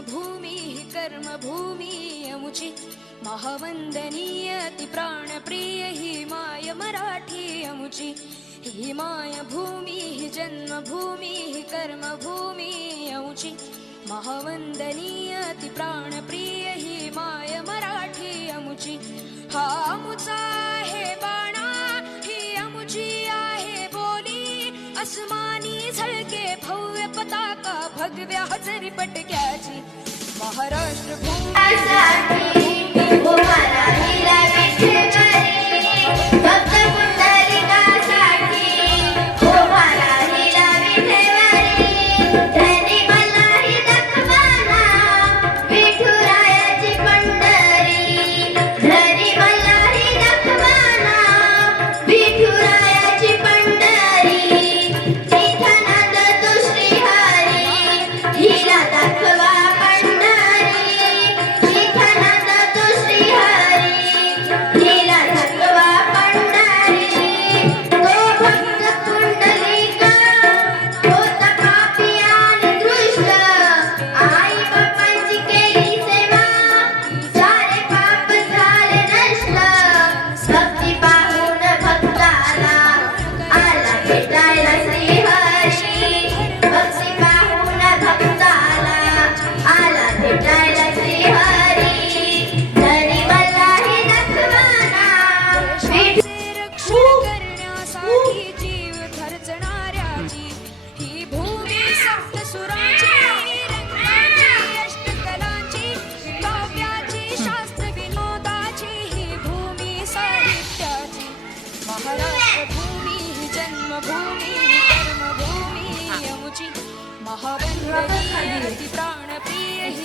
जन्मभूमी कर्मभूमी अमुची महावंदनीय ती प्राणप्रिय ही माय मराठी अमुची ही माय भूमी ही जन्मभूमी ही कर्मभूमी अमुची महावंदनीय ती प्राणप्रिय ही माय मराठी अमुची हा अमुचा आहे बाणा ही अमुची आहे बोली अस्मानी झळके भव्य पताका भगव्या हजरी पटक्याची महाराष्ट्र भूमी भूमी जन्मभूमी कर्मभूमी अमुची महावंदनीय ती प्राणप्रिय ही